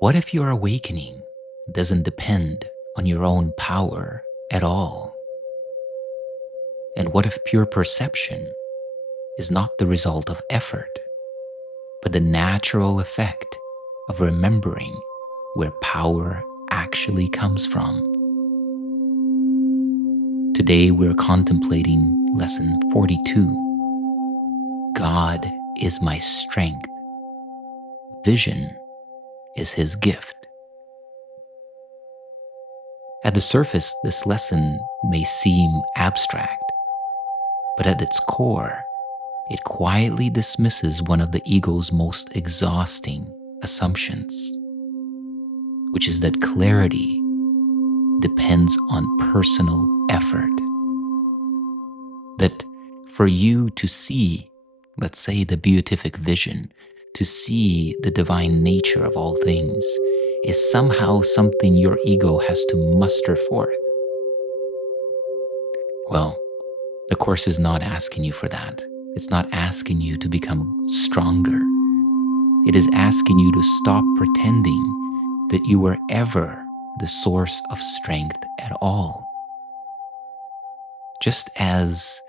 What if your awakening doesn't depend on your own power at all? And what if pure perception is not the result of effort, but the natural effect of remembering where power actually comes from? Today we're contemplating lesson 42. God is my strength. Vision is his gift. At the surface, this lesson may seem abstract, but at its core, it quietly dismisses one of the ego's most exhausting assumptions, which is that clarity depends on personal effort. That for you to see, let's say, the beatific vision, to see the divine nature of all things, is somehow something your ego has to muster forth. Well, the Course is not asking you for that. It's not asking you to become stronger. It is asking you to stop pretending that you were ever the source of strength at all. Just as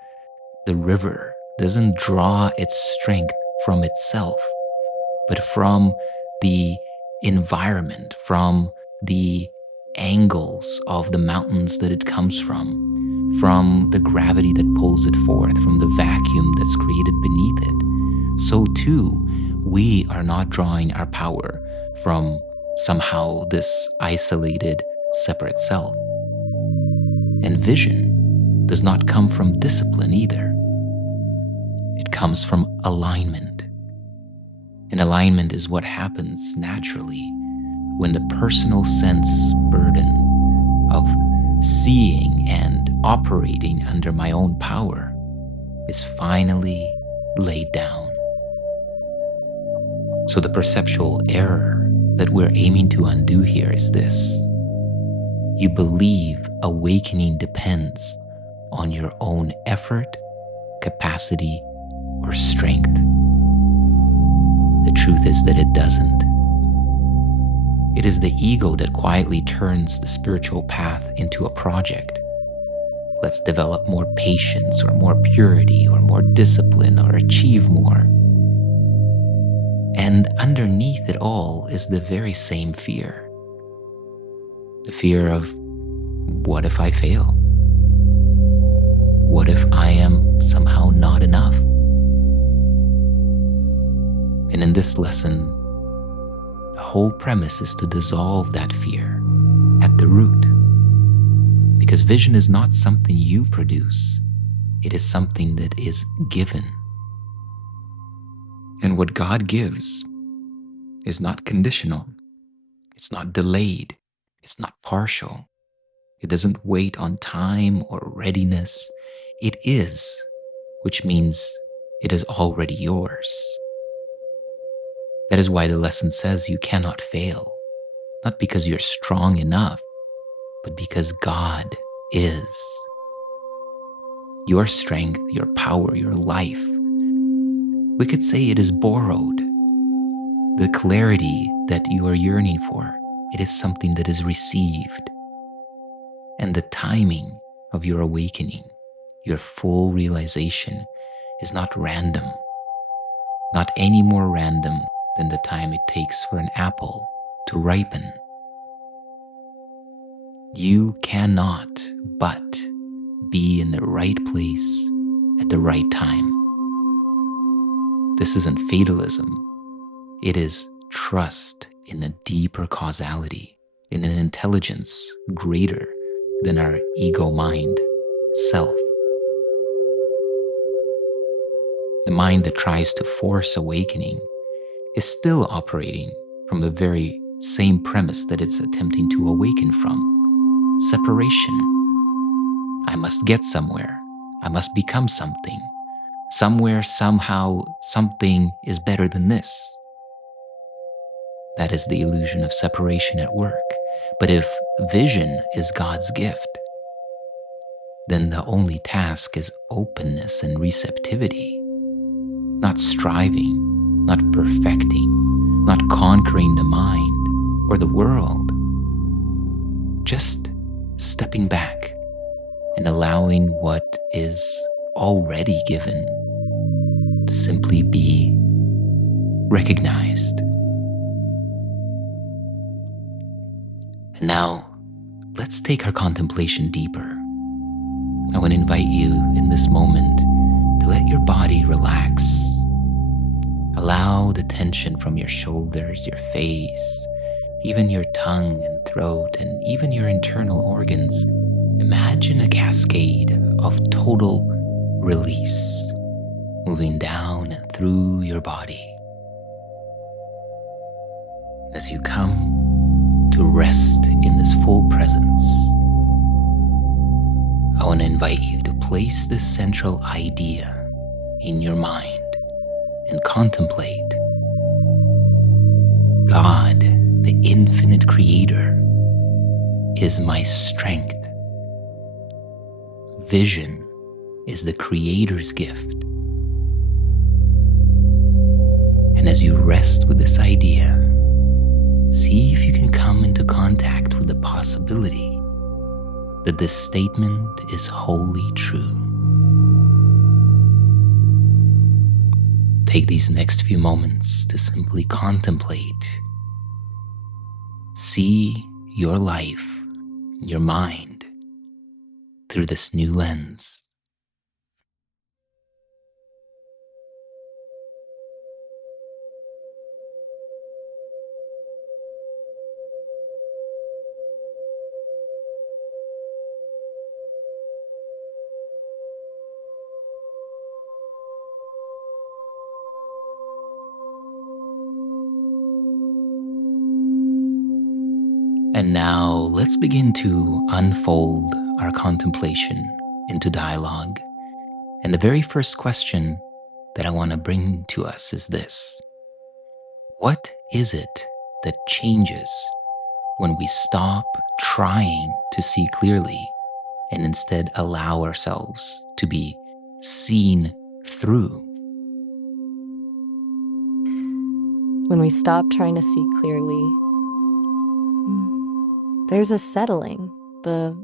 the river doesn't draw its strength from itself, but from the environment, from the angles of the mountains that it comes from the gravity that pulls it forth, from the vacuum that's created beneath it, so too, we are not drawing our power from somehow this isolated, separate self. And vision does not come from discipline either. It comes from alignment. And alignment is what happens naturally when the personal sense burden of seeing and operating under my own power is finally laid down. So the perceptual error that we're aiming to undo here is this. You believe awakening depends on your own effort, capacity, or strength. The truth is that it doesn't. It is the ego that quietly turns the spiritual path into a project. Let's develop more patience or more purity or more discipline or achieve more. And underneath it all is the very same fear. The fear of, what if I fail? What if I am somehow not enough? And in this lesson, the whole premise is to dissolve that fear at the root. Because vision is not something you produce. It is something that is given. And what God gives is not conditional. It's not delayed. It's not partial. It doesn't wait on time or readiness. It is, which means it is already yours. That is why the lesson says you cannot fail, not because you're strong enough, but because God is. Your strength, your power, your life, we could say it is borrowed. The clarity that you are yearning for, it is something that is received. And the timing of your awakening, your full realization, is not random, not any more random than the time it takes for an apple to ripen. You cannot but be in the right place at the right time. This isn't fatalism. It is trust in a deeper causality, in an intelligence greater than our ego mind, self. The mind that tries to force awakening is still operating from the very same premise that it's attempting to awaken from: separation. I must get somewhere. I must become something. Somewhere, somehow, something is better than this. That is the illusion of separation at work. But if vision is God's gift, then the only task is openness and receptivity, not striving, not perfecting, not conquering the mind, or the world. Just stepping back and allowing what is already given to simply be recognized. And now, let's take our contemplation deeper. I want to invite you in this moment to let your body relax. Allow the tension from your shoulders, your face, even your tongue and throat, and even your internal organs. Imagine a cascade of total release moving down and through your body. As you come to rest in this full presence, I want to invite you to place this central idea in your mind and contemplate. God, the infinite creator, is my strength. Vision is the creator's gift. And as you rest with this idea, see if you can come into contact with the possibility that this statement is wholly true. Take these next few moments to simply contemplate. See your life, your mind, through this new lens. And now let's begin to unfold our contemplation into dialogue. And the very first question that I want to bring to us is this: what is it that changes when we stop trying to see clearly and instead allow ourselves to be seen through? When we stop trying to see clearly, there's a settling, the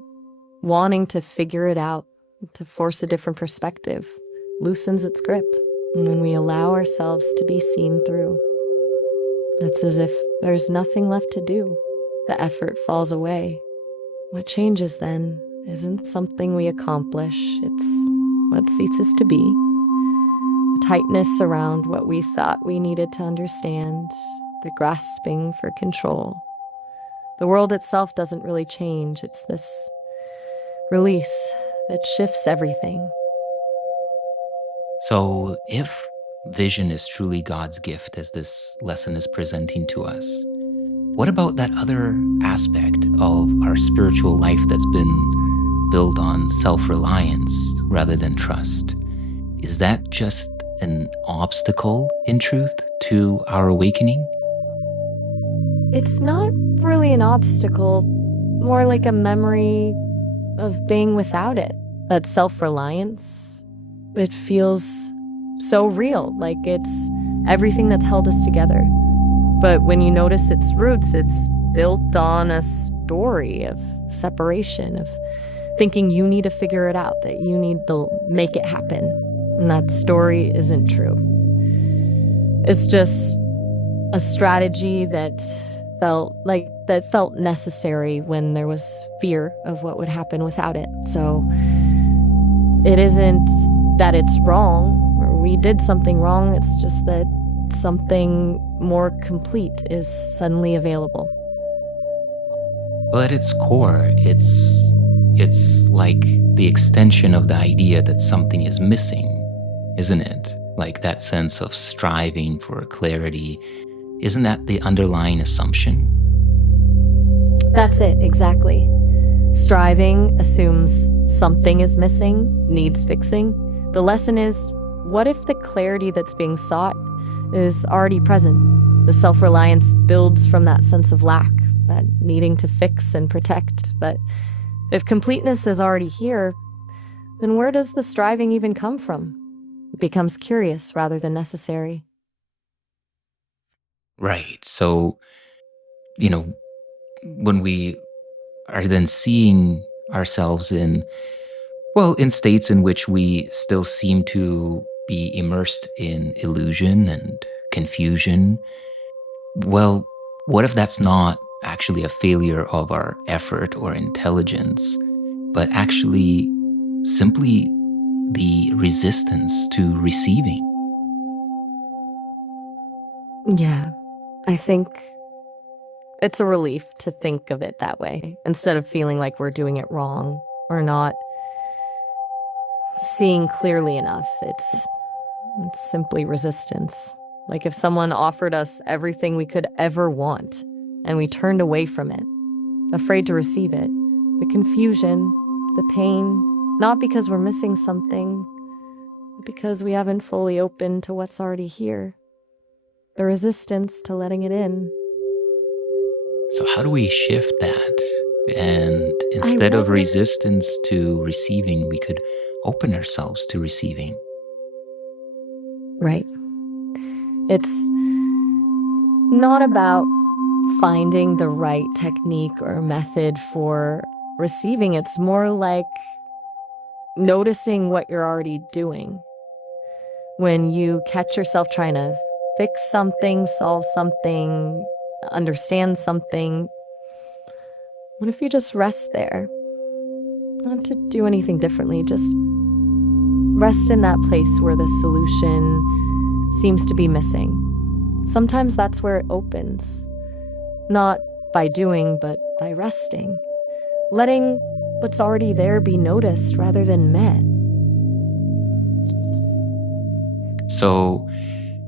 wanting to figure it out, to force a different perspective, loosens its grip. And when we allow ourselves to be seen through, it's as if there's nothing left to do. The effort falls away. What changes then isn't something we accomplish, it's what ceases to be. The tightness around what we thought we needed to understand, the grasping for control. The world itself doesn't really change. It's this release that shifts everything. So, if vision is truly God's gift, as this lesson is presenting to us, what about that other aspect of our spiritual life that's been built on self-reliance rather than trust? Is that just an obstacle, in truth, to our awakening? It's not really an obstacle, more like a memory of being without it. That self-reliance, it feels so real, like it's everything that's held us together. But when you notice its roots, it's built on a story of separation, of thinking you need to figure it out, that you need to make it happen. And that story isn't true. It's just a strategy that felt necessary when there was fear of what would happen without it. So it isn't that it's wrong or we did something wrong. It's just that something more complete is suddenly available. Well, at its core, it's like the extension of the idea that something is missing, isn't it? Like that sense of striving for clarity. Isn't that the underlying assumption? That's it, exactly. Striving assumes something is missing, needs fixing. The lesson is, what if the clarity that's being sought is already present? The self-reliance builds from that sense of lack, that needing to fix and protect. But if completeness is already here, then where does the striving even come from? It becomes curious rather than necessary. Right. So, when we are then seeing ourselves in states in which we still seem to be immersed in illusion and confusion, well, what if that's not actually a failure of our effort or intelligence, but actually simply the resistance to receiving? Yeah, I think it's a relief to think of it that way instead of feeling like we're doing it wrong or not seeing clearly enough. It's simply resistance. Like if someone offered us everything we could ever want and we turned away from it, afraid to receive it, the confusion, the pain, not because we're missing something, but because we haven't fully opened to what's already here. The resistance to letting it in. So, how do we shift that? And I instead of wonder. resistance to receiving, we could open ourselves to receiving. Right. It's not about finding the right technique or method for receiving. It's more like noticing what you're already doing. When you catch yourself trying to fix something, solve something, understand something, what if you just rest there? Not to do anything differently, just rest in that place where the solution seems to be missing. Sometimes that's where it opens. Not by doing, but by resting. Letting what's already there be noticed rather than met. So,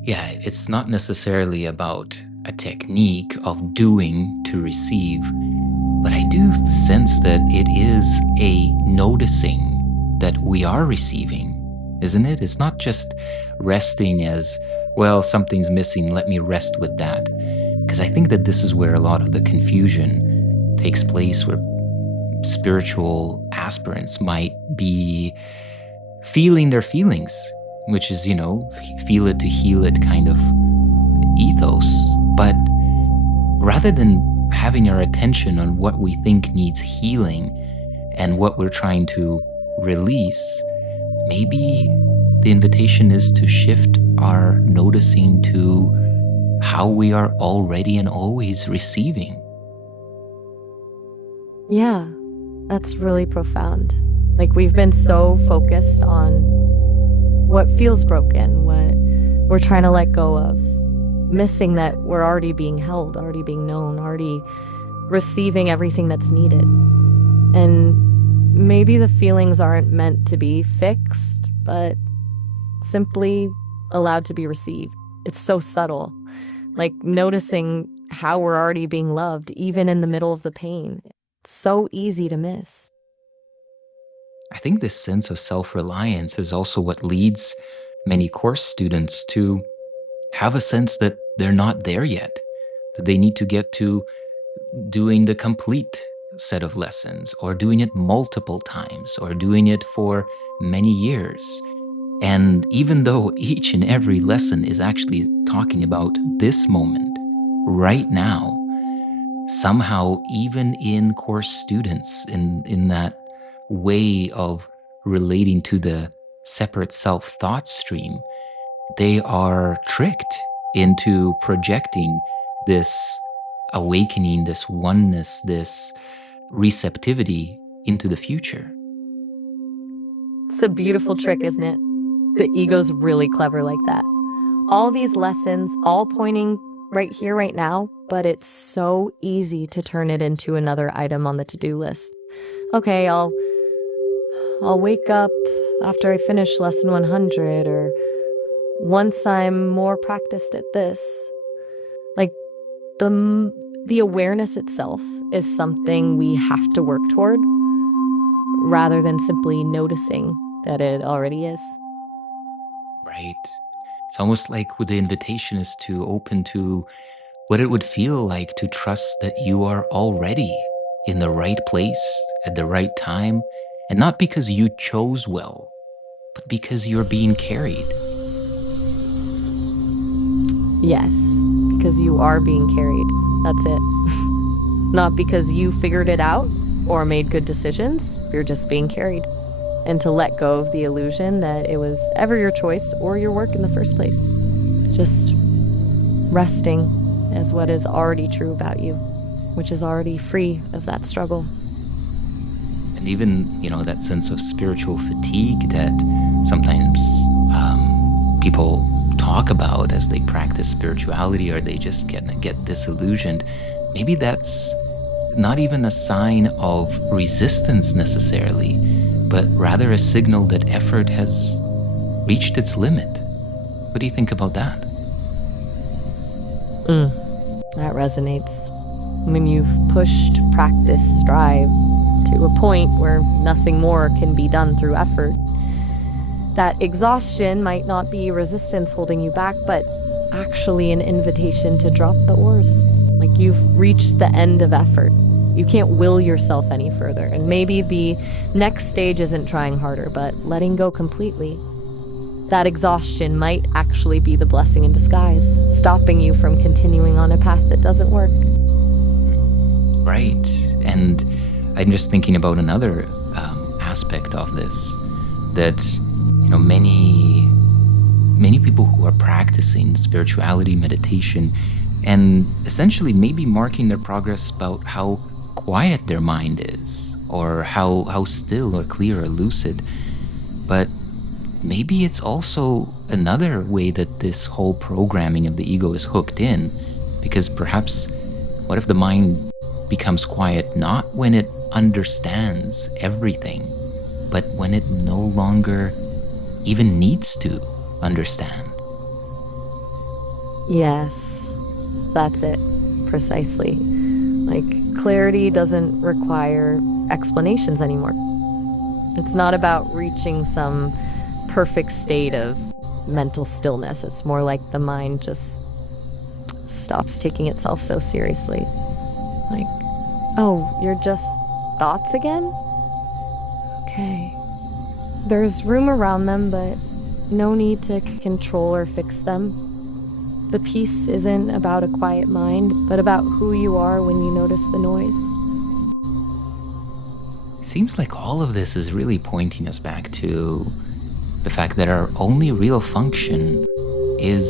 yeah, it's not necessarily about a technique of doing to receive, but I do sense that it is a noticing that we are receiving, isn't it? It's not just resting as, well, something's missing, let me rest with that. Because I think that this is where a lot of the confusion takes place, where spiritual aspirants might be feeling their feelings, which is, feel it to heal it kind of ethos. But rather than having our attention on what we think needs healing and what we're trying to release, maybe the invitation is to shift our noticing to how we are already and always receiving. Yeah, that's really profound. Like we've been so focused on what feels broken, what we're trying to let go of, missing that we're already being held, already being known, already receiving everything that's needed. And maybe the feelings aren't meant to be fixed, but simply allowed to be received. It's so subtle, like noticing how we're already being loved, even in the middle of the pain. It's so easy to miss. I think this sense of self-reliance is also what leads many course students to have a sense that they're not there yet, that they need to get to doing the complete set of lessons, or doing it multiple times, or doing it for many years. And even though each and every lesson is actually talking about this moment, right now, somehow, even in course students, in that way of relating to the separate self thought stream, they are tricked into projecting this awakening, this oneness, this receptivity into the future. It's a beautiful trick, isn't it? The ego's really clever like that. All these lessons, all pointing right here, right now, but it's so easy to turn it into another item on the to-do list. Okay, I'll wake up after I finish lesson 100, or once I'm more practiced at this. Like the awareness itself is something we have to work toward, rather than simply noticing that it already is. Right? It's almost like the invitation is to open to what it would feel like to trust that you are already in the right place at the right time, and not because you chose well, but because you're being carried. Yes, because you are being carried. That's it. Not because you figured it out or made good decisions, you're just being carried. And to let go of the illusion that it was ever your choice or your work in the first place. Just resting as what is already true about you, which is already free of that struggle. And even, that sense of spiritual fatigue that sometimes people talk about as they practice spirituality, or they just get disillusioned, maybe that's not even a sign of resistance necessarily, but rather a signal that effort has reached its limit. What do you think about that? That resonates. When you've pushed practice, strive to a point where nothing more can be done through effort, that exhaustion might not be resistance holding you back, but actually an invitation to drop the oars. Like you've reached the end of effort. You can't will yourself any further. And maybe the next stage isn't trying harder, but letting go completely. That exhaustion might actually be the blessing in disguise, stopping you from continuing on a path that doesn't work. Right. And I'm just thinking about another aspect of this, that many people who are practicing spirituality, meditation, and essentially maybe marking their progress about how quiet their mind is, or how still or clear or lucid. But maybe it's also another way that this whole programming of the ego is hooked in, because perhaps what if the mind becomes quiet not when it understands everything, but when it no longer even needs to understand? Yes, that's it, precisely. Like, clarity doesn't require explanations anymore. It's not about reaching some perfect state of mental stillness. It's more like the mind just stops taking itself so seriously. Like, oh, you're just thoughts again? Okay. There's room around them, but no need to control or fix them. The peace isn't about a quiet mind, but about who you are when you notice the noise. Seems like all of this is really pointing us back to the fact that our only real function is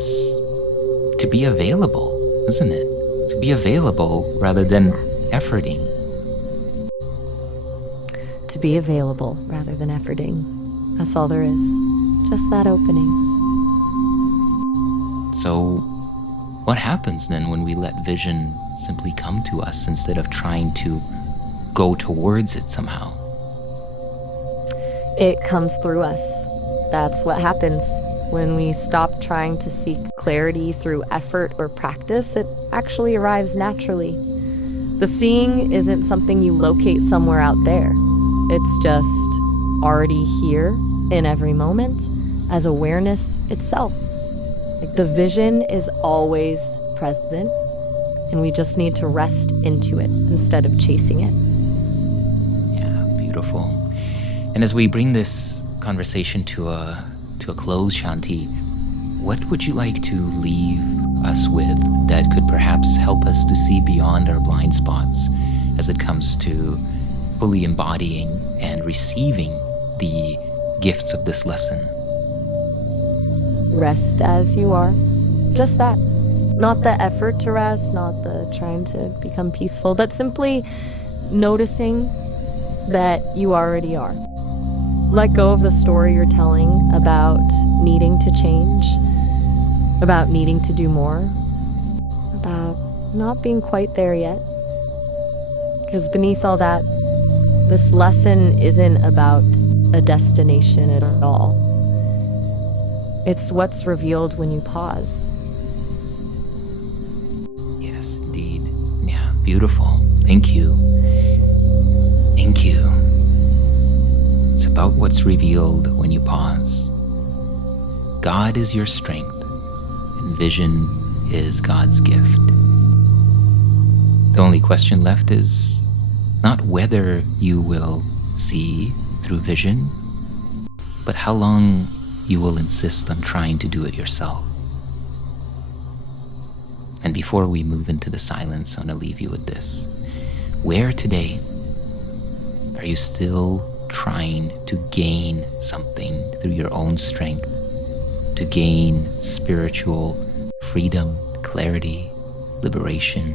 to be available, isn't it? To be available rather than efforting. To be available rather than efforting. That's all there is. Just that opening. So, what happens then when we let vision simply come to us instead of trying to go towards it somehow? It comes through us. That's what happens. When we stop trying to seek clarity through effort or practice, it actually arrives naturally. The seeing isn't something you locate somewhere out there. It's just already here in every moment as awareness itself. Like the vision is always present, and we just need to rest into it instead of chasing it. Yeah, beautiful. And as we bring this conversation to a close, Shanti, what would you like to leave us with that could perhaps help us to see beyond our blind spots as it comes to fully embodying and receiving the gifts of this lesson? Rest as you are. Just that. Not the effort to rest, not the trying to become peaceful, but simply noticing that you already are. Let go of the story you're telling about needing to change, about needing to do more, about not being quite there yet. Because beneath all that, this lesson isn't about a destination at all. It's what's revealed when you pause. Yes, indeed. Yeah, beautiful. Thank you. Thank you. It's about what's revealed when you pause. God is your strength, and vision is God's gift. The only question left is not whether you will see through vision, but how long you will insist on trying to do it yourself. And before we move into the silence, I want to leave you with this. Where today are you still trying to gain something through your own strength, to gain spiritual freedom, clarity, liberation?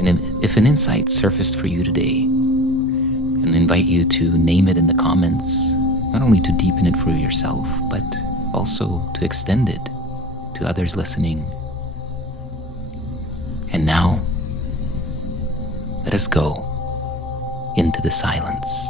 And if an insight surfaced for you today, and invite you to name it in the comments, not only to deepen it for yourself, but also to extend it to others listening. And now, let us go into the silence.